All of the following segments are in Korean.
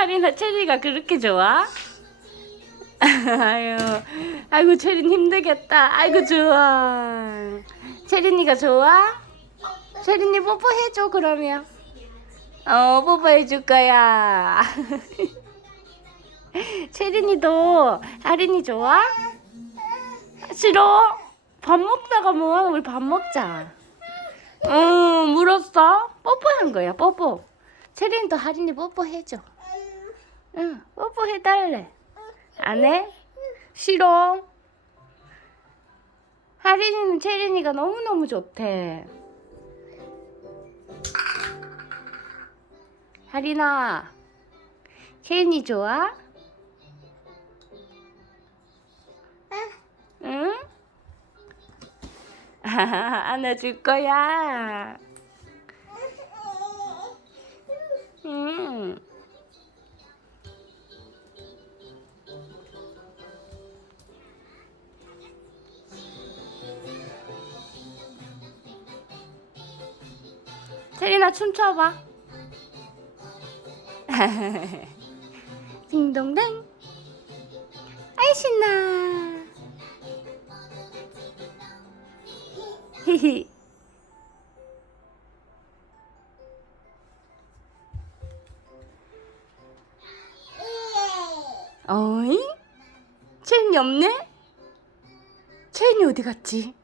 하리나 체리가 그렇게 좋아? 아유, 아이고 체린 힘들겠다. 아이고 좋아. 체린이가 좋아? 체린이 뽀뽀해줘 그러면. 어 뽀뽀해줄 거야. 체린이도 하린이 좋아? 싫어? 밥 먹다가 뭐야? 우리 밥 먹자. 응, 물었어? 뽀뽀한 거야, 뽀뽀. 체린도 하린이 뽀뽀해줘. 응, 뽀뽀해달래. 안 해? 싫어. 하린이는 체린이가 너무너무 좋대. 하린아, 체린이 좋아? 응? 안아줄 거야. 세리나 춤춰봐. 딩동댕. 아이 신나. 히히. 어이? 체인이 없네? 체인이 어디 갔지?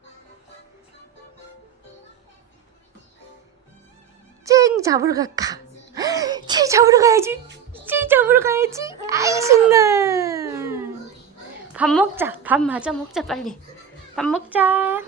잡으러 갈까? 체인 잡으러 가야지. 체인 잡으러 가야지. 아이 신나. 밥 먹자. 밥 마저 먹자 빨리. 밥 먹자.